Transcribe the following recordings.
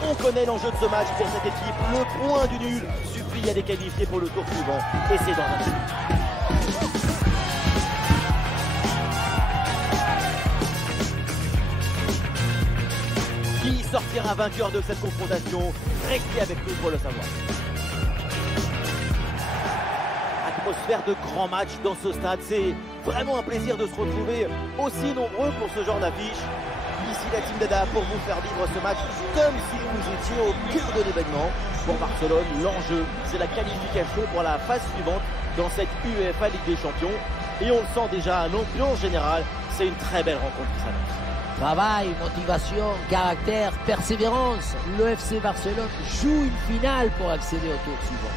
On connaît l'enjeu de ce match pour cette équipe. Le point du nul suffit à les qualifier pour le tour suivant. Et c'est dans un but. Qui sortira vainqueur de cette confrontation? Restez avec nous pour le savoir. Atmosphère de grand match dans ce stade. C'est vraiment un plaisir de se retrouver aussi nombreux pour ce genre d'affiche. Ici la Team Dada pour vous faire vivre ce match comme si vous étiez au cœur de l'événement. Pour Barcelone, l'enjeu, c'est la qualification pour la phase suivante dans cette UEFA Ligue des Champions. Et on le sent déjà à l'ambiance générale. C'est une très belle rencontre qui s'annonce. Travail, motivation, caractère, persévérance. Le FC Barcelone joue une finale pour accéder au tour suivant.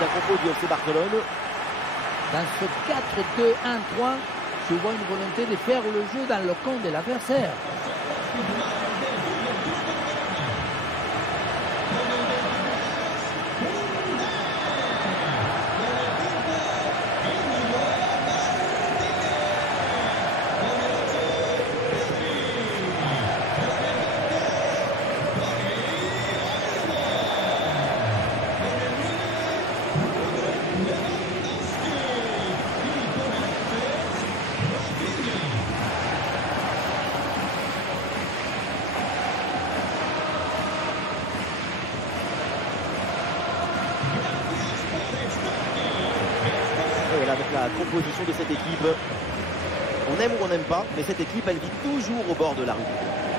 La compo du FC Barcelone. Dans ce 4-2-1-3, je vois une volonté de faire le jeu dans le camp de l'adversaire. Avec la composition de cette équipe, on aime ou on n'aime pas, mais cette équipe, elle vit toujours au bord de la rue.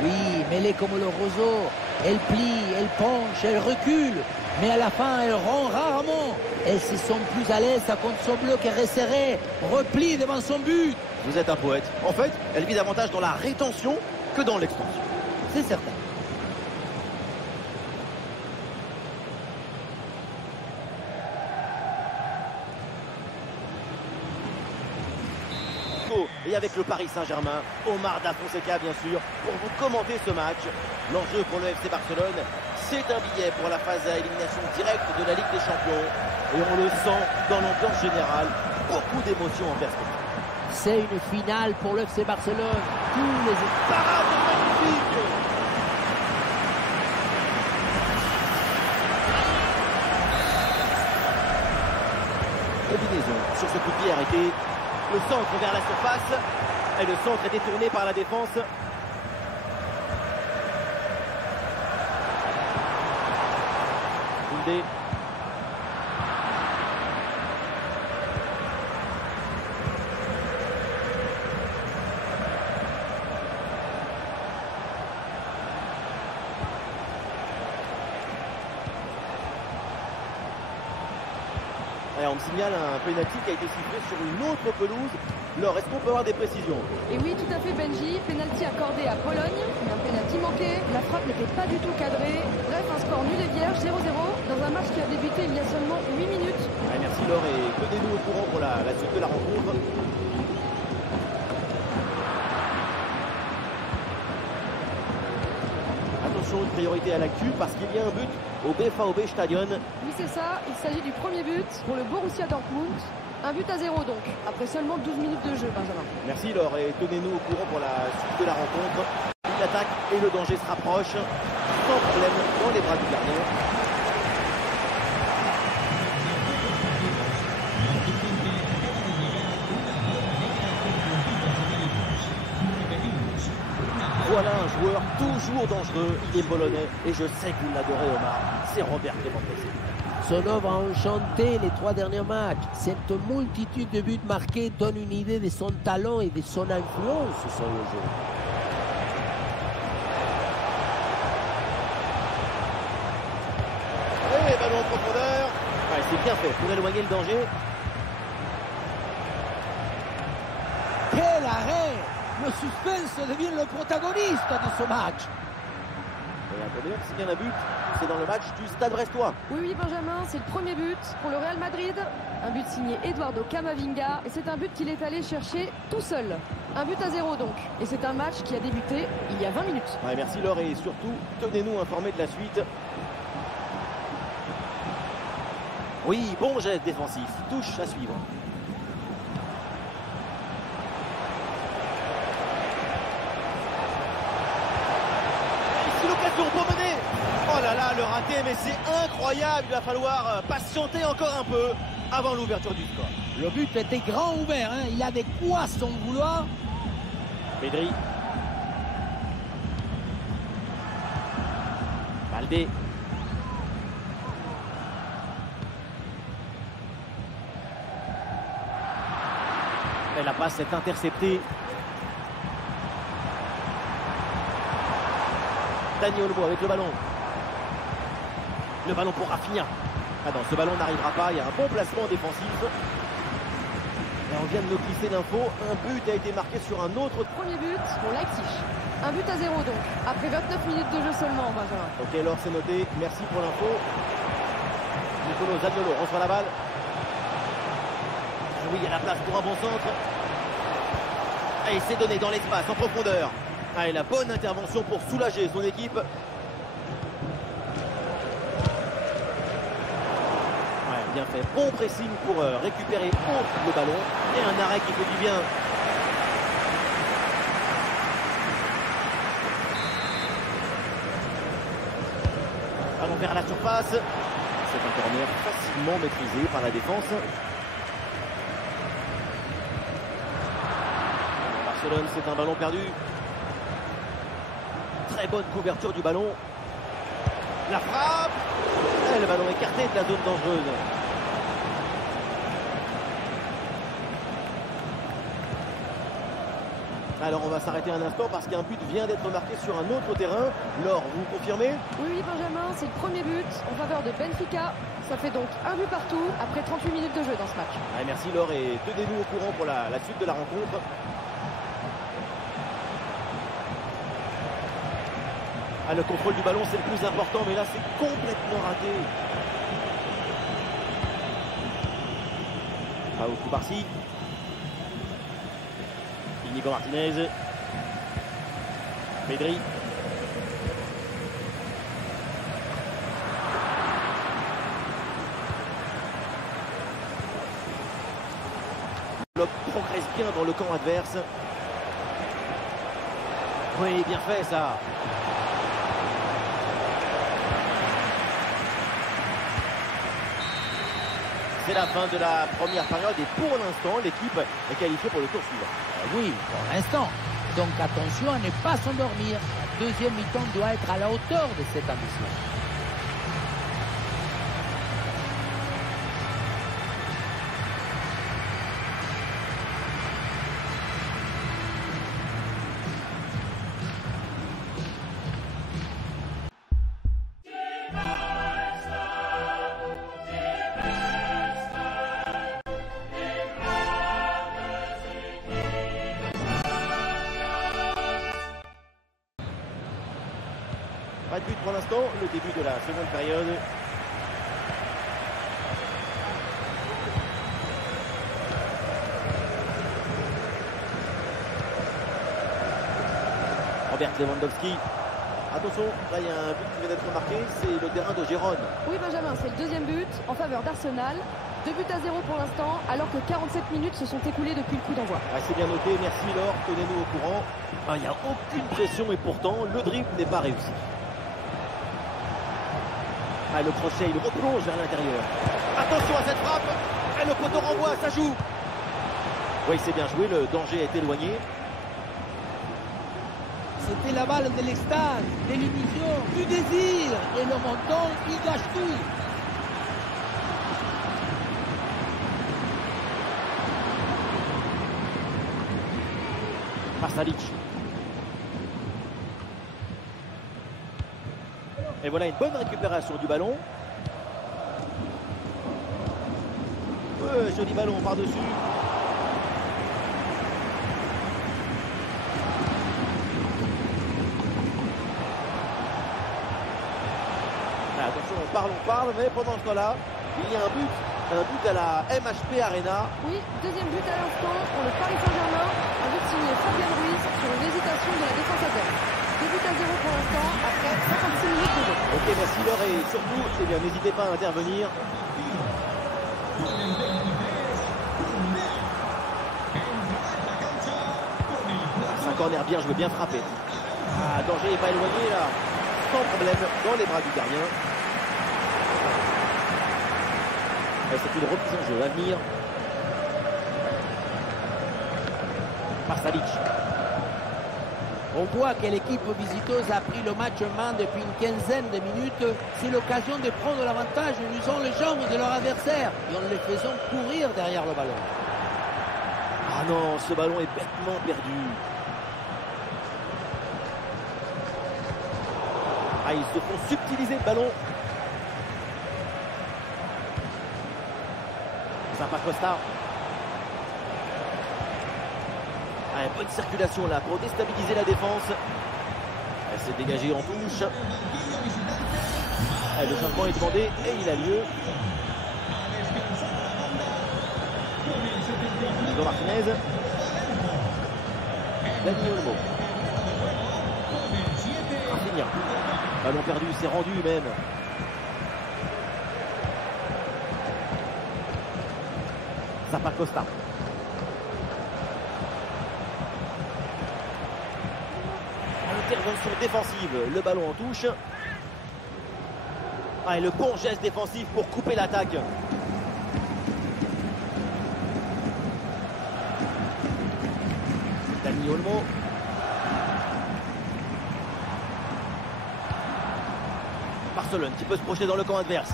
Oui, mais elle est comme le roseau. Elle plie, elle penche, elle recule. Mais à la fin, elle rend rarement. Elle se sent plus à l'aise quand son bloc est resserré, replie devant son but. Vous êtes un poète. En fait, elle vit davantage dans la rétention que dans l'extension. C'est certain. Et avec le Paris Saint-Germain, Omar Da Fonseca bien sûr, pour vous commenter ce match. L'enjeu pour le FC Barcelone, c'est un billet pour la phase à élimination directe de la Ligue des Champions. Et on le sent dans l'ambiance générale, beaucoup d'émotions en perspective. C'est une finale pour le FC Barcelone. Tous les parades magnifiques. Combinaison sur ce coup de pied arrêté. Le centre vers la surface. Et le centre est détourné par la défense. Koundé. Et on me signale un penalty qui a été sifflé sur une autre pelouse. Laure, est-ce qu'on peut avoir des précisions? Et oui, tout à fait, Benji. Penalty accordé à Pologne, mais un penalty manqué. La frappe n'était pas du tout cadrée. Bref, un score nul et vierge, 0-0, dans un match qui a débuté il y a seulement 8 minutes. Ouais, merci Laure, et tenez-nous au courant pour la suite de la rencontre. Attention, une priorité à l'actu parce qu'il y a un but au BVB Stadion. Oui, c'est ça. Il s'agit du premier but pour le Borussia Dortmund. Un but à 0 donc, après seulement 12 minutes de jeu, Benjamin. Merci Laure, et tenez-nous au courant pour la suite de la rencontre. L'attaque et le danger se rapprochent sans problème dans les bras du gardien. Voilà un joueur toujours dangereux, il est polonais et je sais que vous l'adorez Omar, c'est Robert Lewandowski. Son œuvre a enchanté les 3 derniers matchs. Cette multitude de buts marqués donne une idée de son talent et de son influence sur le jeu. profondeur. Ouais, c'est bien fait pour éloigner le danger. Quel arrêt! Le suspense devient le protagoniste de ce match. Et attendez, c'est bien un but. C'est dans le match du Stade Brestois. Oui, oui, Benjamin, c'est le premier but pour le Real Madrid. Un but signé Eduardo Camavinga. Et c'est un but qu'il est allé chercher tout seul. 1-0 donc. Et c'est un match qui a débuté il y a 20 minutes. Ouais, merci Laure et surtout, tenez-nous informés de la suite. Oui, bon geste défensif. Touche à suivre. Ici l'occasion pour mener. Oh là là, le raté, mais c'est incroyable. Il va falloir patienter encore un peu avant l'ouverture du score. Le but était grand ouvert, hein. Il avait quoi son vouloir? Pedri. Baldé. Et la passe est interceptée. Dani Olmo avec le ballon. Le ballon pour Rafinha. Ah non, ce ballon n'arrivera pas. Il y a un bon placement défensif. Et on vient de nous glisser l'info. Un but a été marqué sur un autre. Premier but pour Leipzig. 1-0 donc. Après 29 minutes de jeu seulement, Benjamin. Ok, alors c'est noté. Merci pour l'info. Nicolo Zaniolo reçoit la balle. Oui, il y a la place pour un bon centre. Et c'est donné dans l'espace, en profondeur. Ah, et la bonne intervention pour soulager son équipe. Ouais, bien fait. Bon pressing pour récupérer haut le ballon. Et un arrêt qui fait du bien. Ballon vers la surface. C'est un corner facilement maîtrisé par la défense. Barcelone, c'est un ballon perdu. Très bonne couverture du ballon. La frappe. Et le ballon écarté de la zone dangereuse. Alors on va s'arrêter un instant parce qu'un but vient d'être marqué sur un autre terrain. Laure, vous confirmez? Oui, Benjamin, c'est le premier but en faveur de Benfica. Ça fait donc un but partout après 38 minutes de jeu dans ce match. Ouais, merci Laure et tenez-nous au courant pour la suite de la rencontre. Ah, le contrôle du ballon, c'est le plus important, mais là, c'est complètement raté. Raoul Koubarsi. Inigo Martinez. Pedri. Le progresse bien dans le camp adverse. Oui, bien fait ça. C'est la fin de la première période et pour l'instant, l'équipe est qualifiée pour le tour suivant. Oui, pour l'instant. Donc attention à ne pas s'endormir. La deuxième mi-temps doit être à la hauteur de cette ambition. Pas de but pour l'instant, le début de la seconde période. Robert Lewandowski. Attention, là il y a un but qui vient d'être marqué, c'est le terrain de Gérone. Oui, Benjamin, c'est le deuxième but en faveur d'Arsenal. 2 buts à 0 pour l'instant, alors que 47 minutes se sont écoulées depuis le coup d'envoi. Ah, c'est bien noté, merci Laure, tenez-nous au courant. Ah, il n'y a aucune pression et pourtant, le dribble n'est pas réussi. Ah, le crochet, il replonge vers l'intérieur. Attention à cette frappe. Et le poteau renvoie, ça joue. Oui, c'est bien joué, le danger est éloigné. C'était la balle de l'extase, de l'illusion, du désir. Et le montant, il gâche tout. Pasalic. Et voilà une bonne récupération du ballon. Joli ballon par-dessus. Attention, on parle, mais pendant ce temps-là, il y a un but à la MHP Arena. Oui, deuxième but à l'instant pour le Paris Saint-Germain. Un but signé Fabien Ruiz sur une hésitation de la défense adverse. 2 buts à 0 pour l'instant, après 56 minutes de jeu. Ok, merci Laure, et surtout, n'hésitez pas à intervenir. C'est un corner bien joué, bien frappé. Ah, danger n'est pas éloigné là, sans problème, dans les bras du gardien. C'est une remise en jeu à venir. Marsalic. On voit que l'équipe visiteuse a pris le match en main depuis une quinzaine de minutes. C'est l'occasion de prendre l'avantage en usant les jambes de leur adversaire et en les faisant courir derrière le ballon. Ah non, ce ballon est bêtement perdu. Ah, ils se font subtiliser le ballon. Zappacosta. Ah, bonne circulation là pour déstabiliser la défense. Elle s'est dégagée en touche. Ah, le changement est demandé et il a lieu. Hugo Martinez. Dani Olmo. Rafinha. Ballon perdu, c'est rendu même. Zappacosta. Intervention défensive, le ballon en touche. Ah, et le bon geste défensif pour couper l'attaque. Dani Olmo. Barcelone qui peut se projeter dans le camp adverse.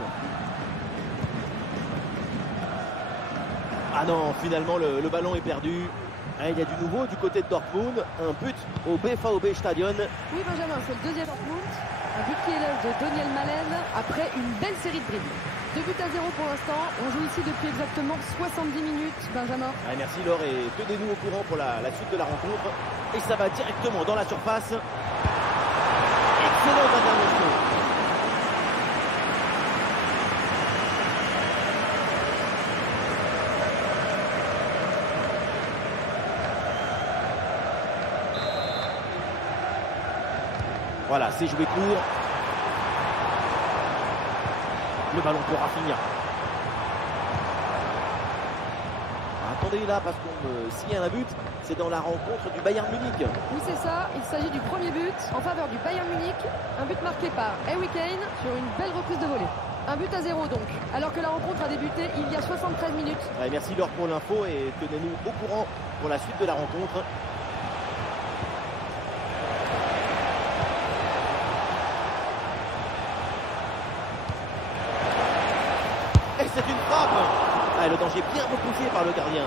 Ah non, finalement le ballon est perdu. Ah, il y a du nouveau du côté de Dortmund. Un but au BVB Stadion. Oui, Benjamin, c'est le deuxième Dortmund. Un but qui est l'œuvre de Daniel Malen après une belle série de dribbles. 2 buts à 0 pour l'instant. On joue ici depuis exactement 70 minutes, Benjamin. Ah, merci Laure, et tenez-nous au courant pour la suite de la rencontre. Et ça va directement dans la surface. Excellente intervention. Voilà, c'est joué court. Le ballon pour Rafinha. Attendez là, parce que s'il y a un but, c'est dans la rencontre du Bayern Munich. Oui, c'est ça. Il s'agit du premier but en faveur du Bayern Munich. Un but marqué par Harry Kane sur une belle reprise de volée. Un but à 0 donc, alors que la rencontre a débuté il y a 73 minutes. Ouais, merci Laure pour l'info et tenez-nous au courant pour la suite de la rencontre. Et c'est une frappe. Ah, le danger bien repoussé par le gardien.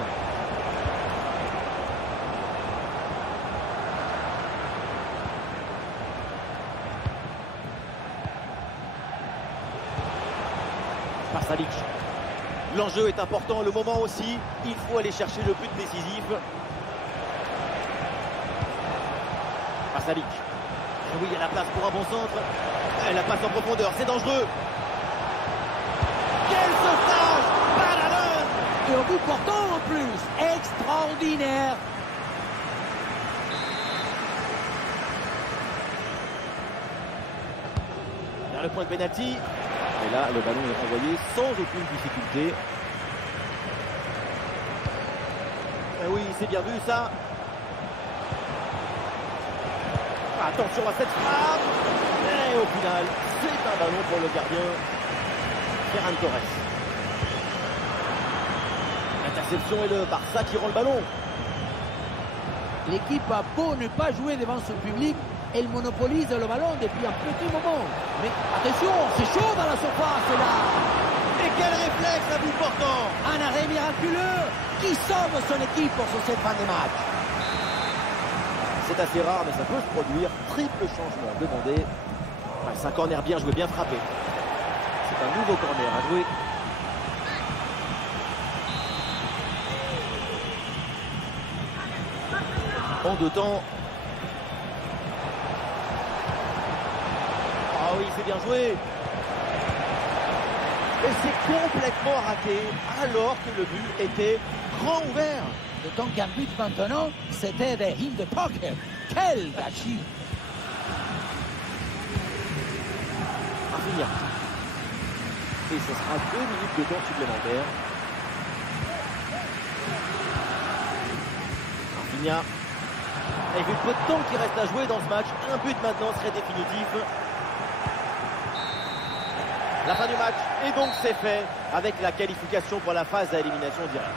Marsalic. L'enjeu est important, le moment aussi. Il faut aller chercher le but décisif. Marsalic. Oui, il y a la place pour un bon centre. Et la passe en profondeur, c'est dangereux. Quel sauvetage! Balalen! Et au bout portant en plus, extraordinaire. Vers le point de pénalty. Et là, le ballon est renvoyé sans aucune difficulté. Et oui, c'est bien vu ça. Attention à cette frappe. Et au final, c'est un ballon pour le gardien. Ferran Torres. Interception et le Barça qui rend le ballon. L'équipe a beau ne pas jouer devant son public, elle monopolise le ballon depuis un petit moment. Mais attention, c'est chaud dans la surface là. Et quel réflexe à bout portant. Un arrêt miraculeux qui sauve son équipe pour cette fin de match. C'est assez rare, mais ça peut se produire. Triple changement demandé. C'est un corner bien joué, bien frappé. C'est un nouveau corner à jouer. En 2 temps. Ah oui, c'est bien joué. Et c'est complètement raté alors que le but était grand ouvert. D'autant qu'un but maintenant, c'était des hits de poker. Quel gâchis! Rafinha. Et ce sera 2 minutes de temps supplémentaire. Rafinha. Et vu le peu de temps qui reste à jouer dans ce match, un but maintenant serait définitif. La fin du match, et donc c'est fait avec la qualification pour la phase à élimination directe.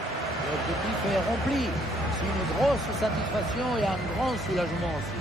L'objectif est rempli. C'est une grosse satisfaction et un grand soulagement aussi.